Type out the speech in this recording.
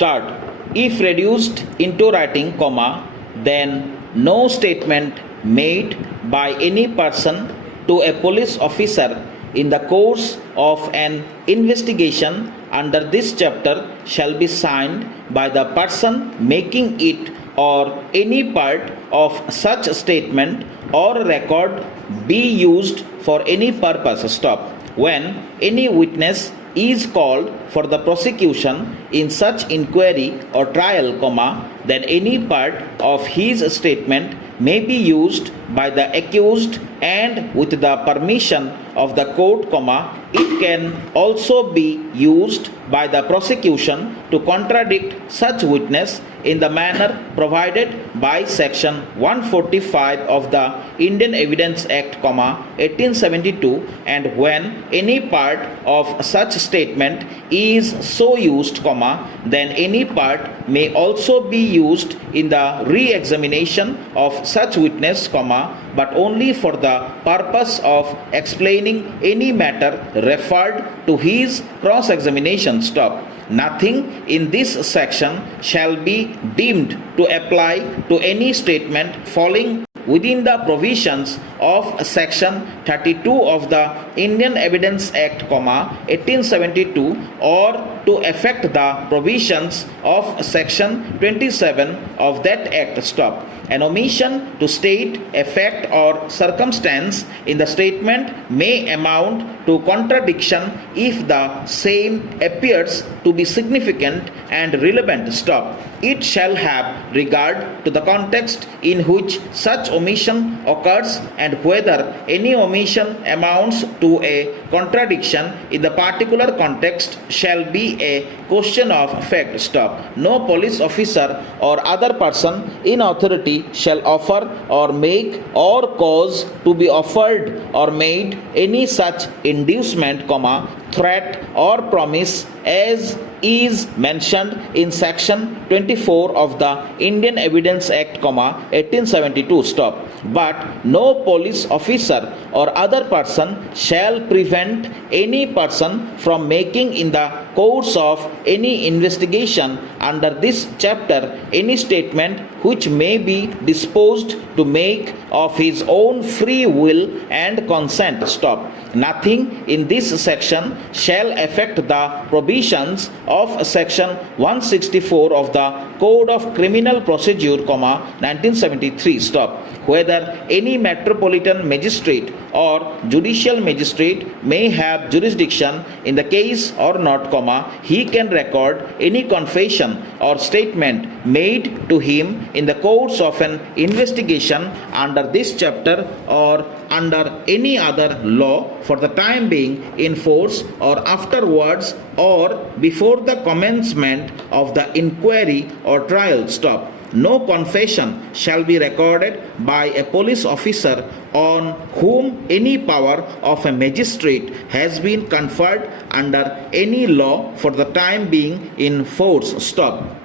start. If reduced into writing, comma, then no statement made by any person to a police officer in the course of an investigation under this chapter shall be signed by the person making it, or any part of such statement or record be used for any purpose. Stop. When any witness is called for the prosecution in such inquiry or trial, comma, then any part of his statement may be used by the accused, and with the permission of the court, comma, it can also be used by the prosecution to contradict such witness in the manner provided by section 145 of the Indian Evidence Act, comma, 1872, and when any part of such statement is so used, comma, then any part may also be used in the re-examination of such witness, comma, but only for the purpose of explaining any matter referred to his cross-examination. Stop. Nothing in this section shall be deemed to apply to any statement falling within the provisions of section 32 of the Indian Evidence Act, 1872, or to affect the provisions of section 27 of that act. Stop. An omission to state a fact or circumstance in the statement may amount to contradiction if the same appears to be significant and relevant. Stop. It shall have regard to the context in which such omission occurs, and whether any omission amounts to a contradiction in the particular context shall be a question of fact. Stop. No police officer or other person in authority shall offer or make or cause to be offered or made any such inducement, comma, threat or promise as is mentioned in section 24 of the Indian Evidence Act, 1872. Stop. But no police officer or other person shall prevent any person from making in the course of any investigation under this chapter any statement which may be disposed to make of his own free will and consent. Stop. Nothing in this section shall affect the provisions of section 164 of the Code of Criminal Procedure, 1973. Stop. Whether any metropolitan magistrate or judicial magistrate may have jurisdiction in the case or not, he can record any confession or statement made to him in the course of an investigation under this chapter or under any other law for the time being in force or afterwards or before the commencement of the inquiry or trial. Stop. No confession shall be recorded by a police officer on whom any power of a magistrate has been conferred under any law for the time being in force. Stop.